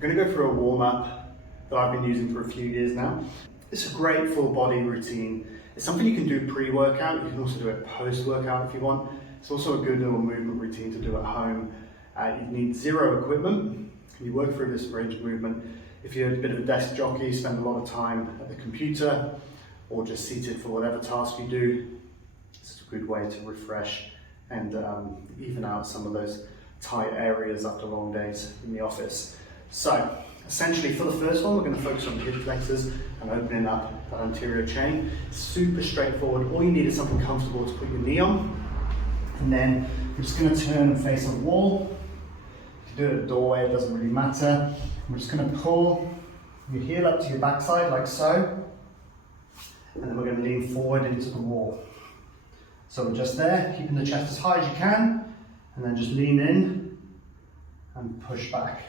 I'm going to go through a warm-up that I've been using for a few years now. It's a great full body routine. It's something you can do pre-workout. You can also do it post-workout if you want. It's also a good little movement routine to do at home. You need zero equipment. You work through this range of movement. If you're a bit of a desk jockey, you spend a lot of time at the computer or just seated for whatever task you do, it's a good way to refresh and even out some of those tight areas after long days in the office. So essentially for the first one, we're going to focus on hip flexors and opening up that anterior chain. It's super straightforward. All you need is something comfortable to put your knee on. And then we're just going to turn and face a wall. If you do it at a doorway, it doesn't really matter. We're just going to pull your heel up to your backside like so. And then we're going to lean forward into the wall. So we're just there, keeping the chest as high as you can, and then just lean in and push back.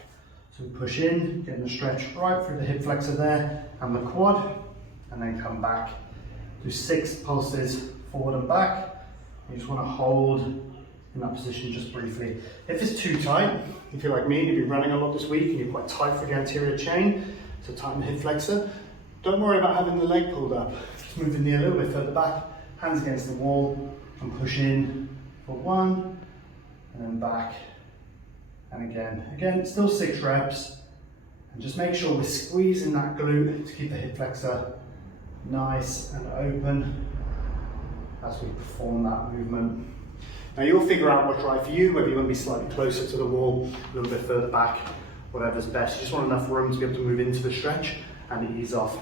So we push in, getting the stretch right through the hip flexor there and the quad, and then come back. Do 6 pulses forward and back. You just want to hold in that position just briefly. If it's too tight, if you're like me, you've been running a lot this week and you're quite tight for the anterior chain, so tighten the hip flexor, don't worry about having the leg pulled up. Just move the knee a little bit further back, hands against the wall, and push in for 1, and then back, and again. Again, still 6 reps, and just make sure we're squeezing that glute to keep the hip flexor nice and open as we perform that movement. Now you'll figure out what's right for you, whether you want to be slightly closer to the wall, a little bit further back, whatever's best. You just want enough room to be able to move into the stretch and ease off.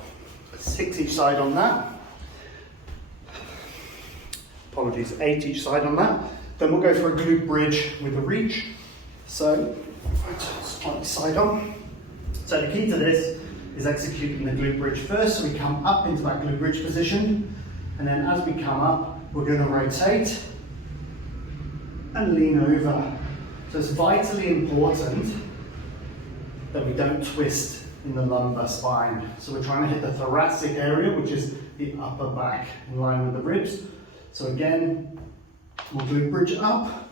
6 each side on that. Apologies, 8 each side on that. Then we'll go for a glute bridge with a reach. So, if I turn slightly side on. So the key to this is executing the glute bridge first. So we come up into that glute bridge position. And then as we come up, we're going to rotate and lean over. So it's vitally important that we don't twist in the lumbar spine. So we're trying to hit the thoracic area, which is the upper back in line with the ribs. So again, we'll glute bridge up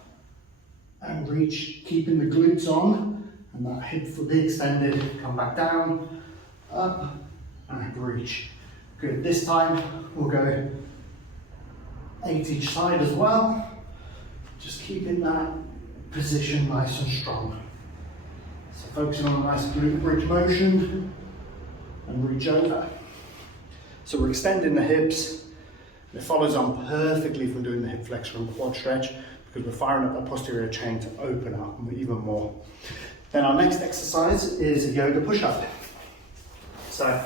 and reach, keeping the glutes on, and that hip fully extended, come back down, up, and reach. Good, this time we'll go 8 each side as well, just keeping that position nice and strong. So focusing on a nice glute bridge motion, and reach over. So we're extending the hips. It follows on perfectly from doing the hip flexor and quad stretch because we're firing up that posterior chain to open up even more. Then our next exercise is a yoga push-up. So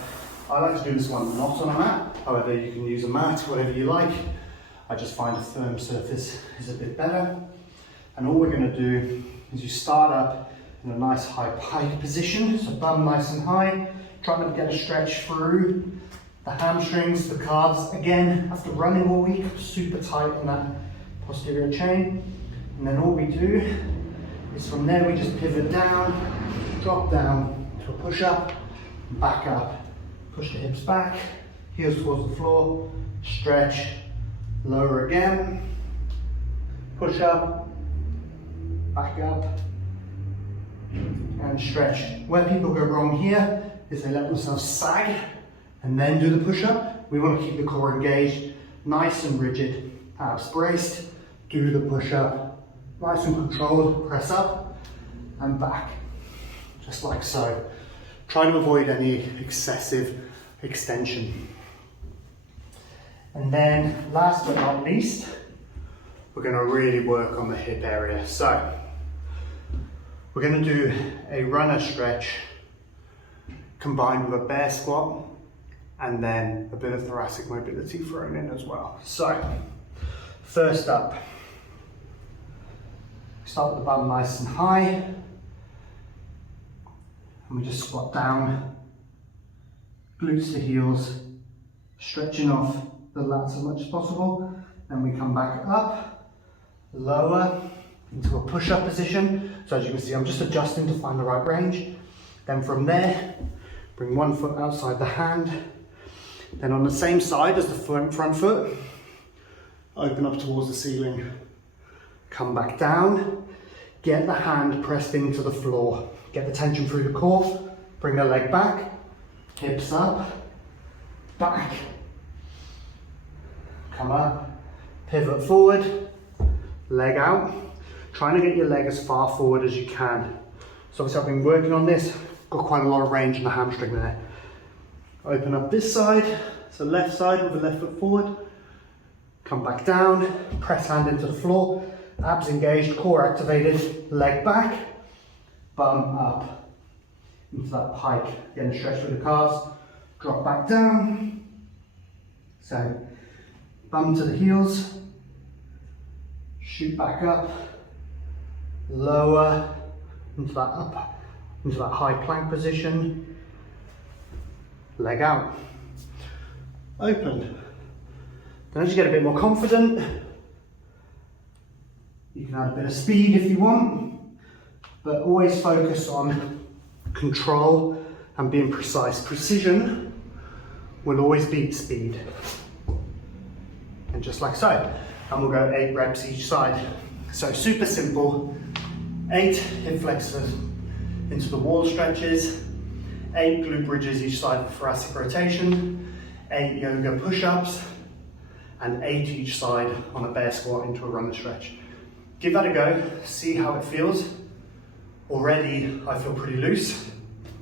I like to do this one not on a mat, however you can use a mat, whatever you like. I just find a firm surface is a bit better. And all we're going to do is you start up in a nice high pike position, so bum nice and high, trying to get a stretch through the hamstrings, the calves. Again, after running all week, super tight in that posterior chain. And then all we do is from there we just pivot down, drop down to a push-up, back up, push the hips back, heels towards the floor, stretch, lower again, push up, back up, and stretch. Where people go wrong here is they let themselves sag and then do the push-up. We want to keep the core engaged, nice and rigid, abs braced, do the push-up, nice and controlled, press up and back, just like so. Try to avoid any excessive extension. And then last but not least, we're going to really work on the hip area. So we're going to do a runner stretch combined with a bear squat, and then a bit of thoracic mobility thrown in as well. So, first up, start with the bum nice and high, and we just squat down, glutes to heels, stretching off the lats as much as possible. Then we come back up, lower, into a push-up position. So as you can see, I'm just adjusting to find the right range. Then from there, bring one foot outside the hand. Then on the same side as the front foot, open up towards the ceiling. Come back down, get the hand pressed into the floor. Get the tension through the core, bring the leg back, hips up, back, come up, pivot forward, leg out. Trying to get your leg as far forward as you can. So obviously I've been working on this, got quite a lot of range in the hamstring there. Open up this side, so left side with the left foot forward, come back down, press hand into the floor, abs engaged, core activated, leg back, bum up into that pike, getting a stretch through the calves, drop back down, so bum to the heels, shoot back up, lower into that high plank position, leg out, open. Then as you get a bit more confident, you can add a bit of speed if you want, but always focus on control and being precise. Precision will always beat speed. And just like so, and we'll go 8 reps each side. So super simple, 8 hip flexors into the wall stretches, 8 glute bridges each side for thoracic rotation, 8 yoga push-ups, and 8 each side on a bear squat into a runner stretch. Give that a go, see how it feels. Already I feel pretty loose.